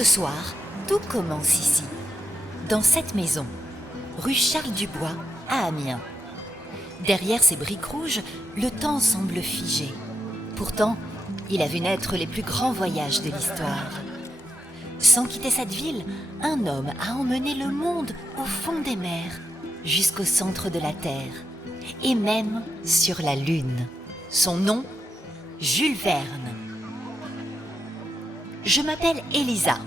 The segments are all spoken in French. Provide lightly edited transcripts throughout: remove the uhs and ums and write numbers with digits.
Ce soir, tout commence ici, dans cette maison, rue Charles Dubois, à Amiens. Derrière ces briques rouges, le temps semble figé. Pourtant, il a vu naître les plus grands voyages de l'histoire. Sans quitter cette ville, un homme a emmené le monde au fond des mers, jusqu'au centre de la Terre, et même sur la Lune. Son nom, Jules Verne. Je m'appelle Elisa,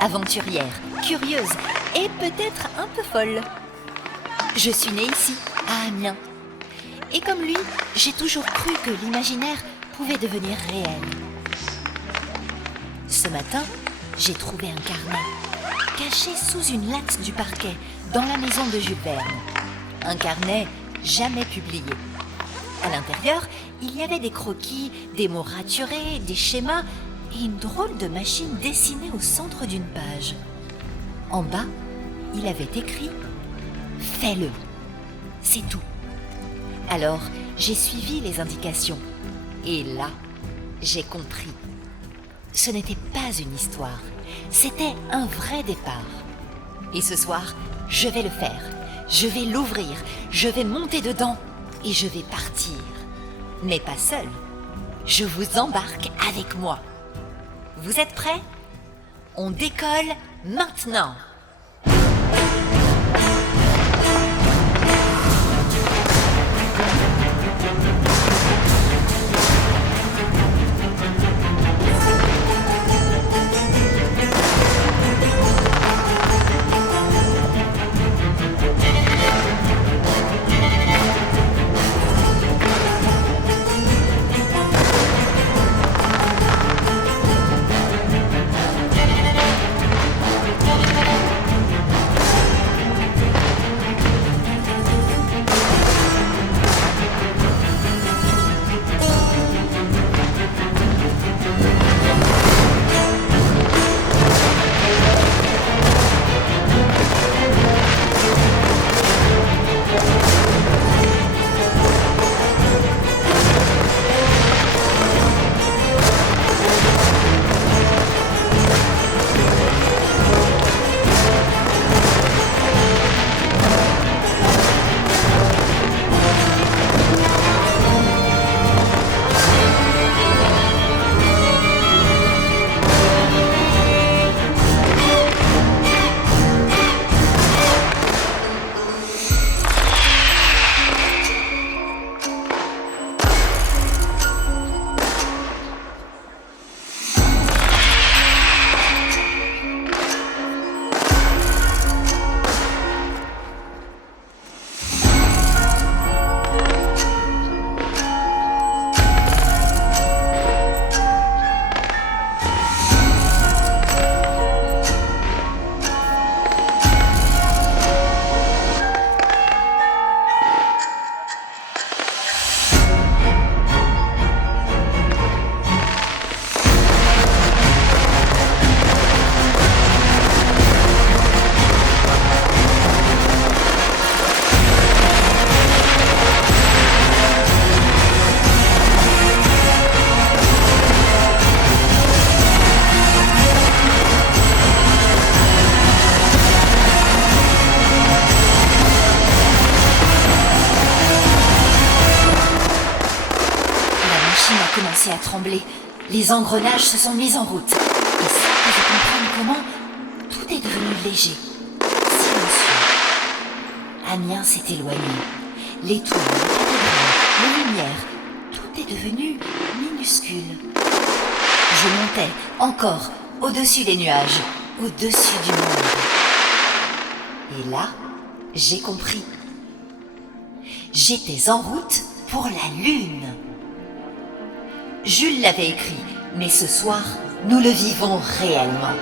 aventurière, curieuse et peut-être un peu folle. Je suis née ici, à Amiens. Et comme lui, j'ai toujours cru que l'imaginaire pouvait devenir réel. Ce matin, j'ai trouvé un carnet, caché sous une latte du parquet, dans la maison de Jules Verne. Un carnet jamais publié. À l'intérieur, il y avait des croquis, des mots raturés, des schémas et une drôle de machine dessinée au centre d'une page. En bas, il avait écrit « Fais-le ». C'est tout. Alors, j'ai suivi les indications. Et là, j'ai compris. Ce n'était pas une histoire, c'était un vrai départ. Et ce soir, je vais le faire. Je vais l'ouvrir, je vais monter dedans et je vais partir. Mais pas seul. Je vous embarque avec moi. Vous êtes prêts ? On décolle maintenant. Commencé à trembler. Les engrenages se sont mis en route. Et sans que je comprenne comment, tout est devenu léger, silencieux. Amiens s'est éloigné. Les tours, la cathédrale, les lumières, tout est devenu minuscule. Je montais encore au-dessus des nuages, au-dessus du monde. Et là, j'ai compris. J'étais en route pour la Lune. Jules l'avait écrit, mais ce soir, nous le vivons réellement.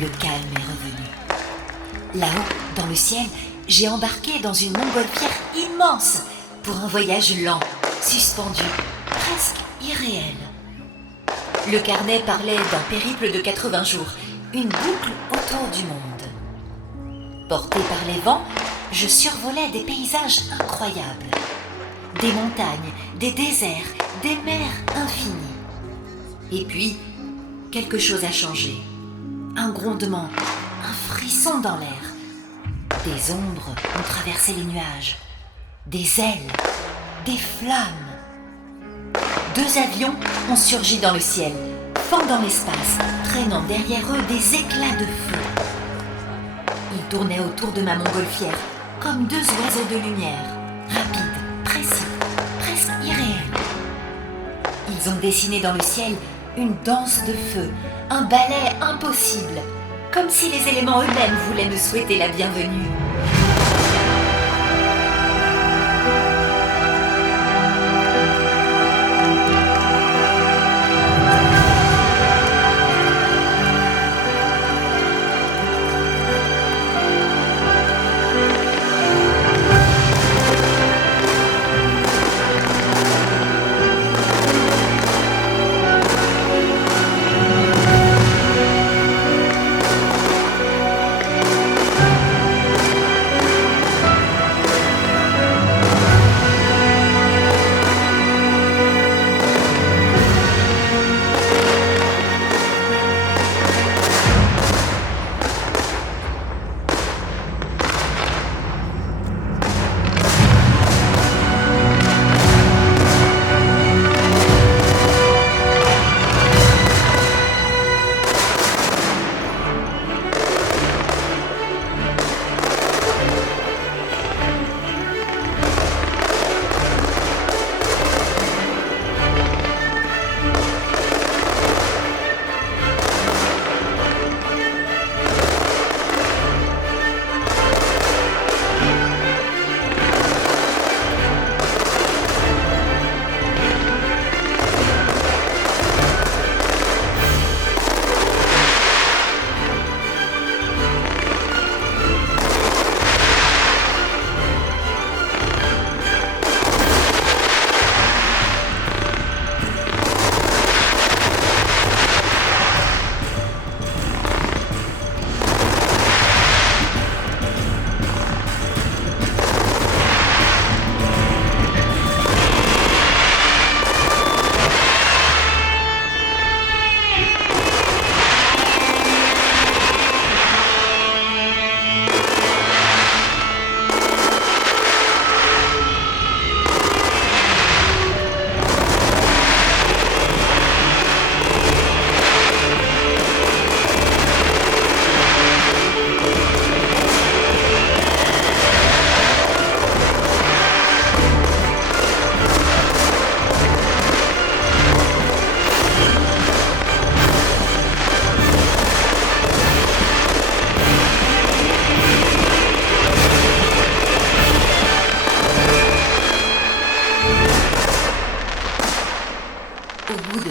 le calme est revenu. Là-haut, dans le ciel, j'ai embarqué dans une montgolfière immense pour un voyage lent, suspendu, presque irréel. Le carnet parlait d'un périple de 80 jours, une boucle autour du monde. Porté par les vents, je survolais des paysages incroyables. Des montagnes, des déserts, des mers infinies. Et puis, quelque chose a changé. Un grondement, un frisson dans l'air. Des ombres ont traversé les nuages. Des ailes, des flammes. 2 avions ont surgi dans le ciel, fendant l'espace, traînant derrière eux des éclats de feu. Ils tournaient autour de ma montgolfière, comme 2 oiseaux de lumière, rapides, précis, presque irréels. Ils ont dessiné dans le ciel une danse de feu, un ballet impossible, comme si les éléments eux-mêmes voulaient me souhaiter la bienvenue.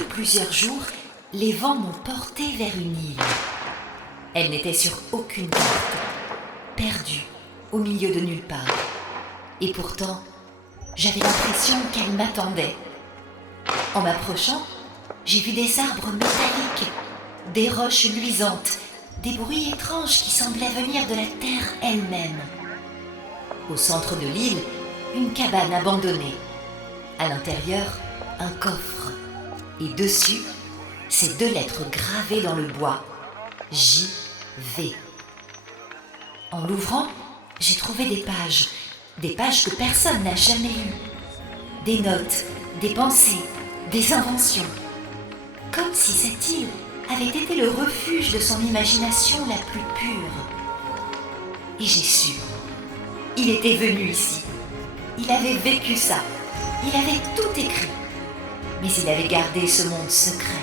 Plusieurs jours, les vents m'ont porté vers une île. Elle n'était sur aucune carte, perdue au milieu de nulle part. Et pourtant, j'avais l'impression qu'elle m'attendait. En m'approchant, j'ai vu des arbres métalliques, des roches luisantes, des bruits étranges qui semblaient venir de la terre elle-même. Au centre de l'île, une cabane abandonnée. À l'intérieur, un coffre. Et dessus, ces 2 lettres gravées dans le bois, J.V. En l'ouvrant, j'ai trouvé des pages que personne n'a jamais lues. Des notes, des pensées, des inventions. Comme si cette île avait été le refuge de son imagination la plus pure. Et j'ai su, il était venu ici. Il avait vécu ça. Il avait tout écrit. Mais il avait gardé ce monde secret.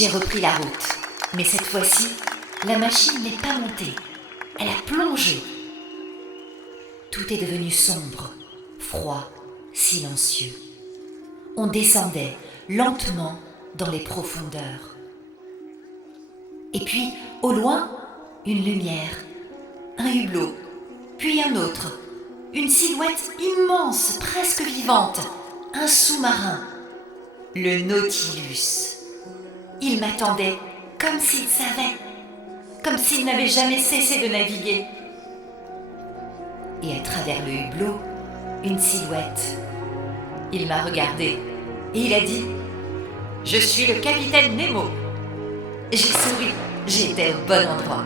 J'ai repris la route, mais cette fois-ci, la machine n'est pas montée, elle a plongé. Tout est devenu sombre, froid, silencieux. On descendait lentement dans les profondeurs. Et puis, au loin, une lumière, un hublot, puis un autre, une silhouette immense, presque vivante, un sous-marin, le Nautilus. Il m'attendait comme s'il savait, comme s'il n'avait jamais cessé de naviguer. Et à travers le hublot, une silhouette. Il m'a regardé et il a dit « Je suis le capitaine Nemo ». J'ai souri, j'étais au bon endroit.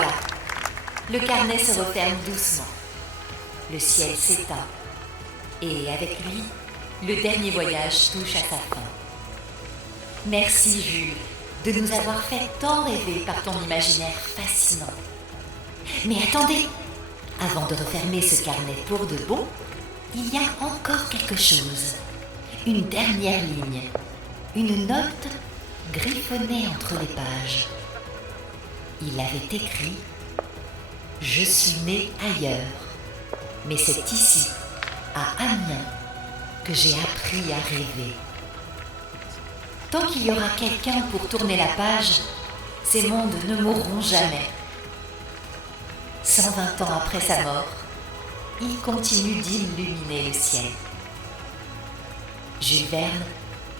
voilà, le carnet se referme doucement. Le ciel s'éteint. Et avec lui, le dernier voyage touche à sa fin. Merci Jules de nous avoir fait tant rêver par ton imaginaire fascinant. Mais attendez, avant de refermer ce carnet pour de bon, il y a encore quelque chose. Une dernière ligne, une note griffonnée entre les pages. Il avait écrit « Je suis né ailleurs, mais c'est ici, à Amiens, que j'ai appris à rêver. » Tant qu'il y aura quelqu'un pour tourner la page, ces mondes ne mourront jamais. 120 ans après sa mort, il continue d'illuminer le ciel. Jules Verne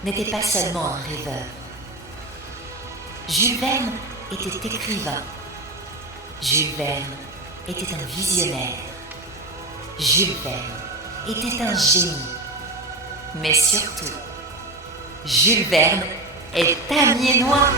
n'était pas seulement un rêveur. Jules Verne était écrivain. Jules Verne était un visionnaire. Jules Verne était un génie. Mais surtout, Jules Verne est amiénois.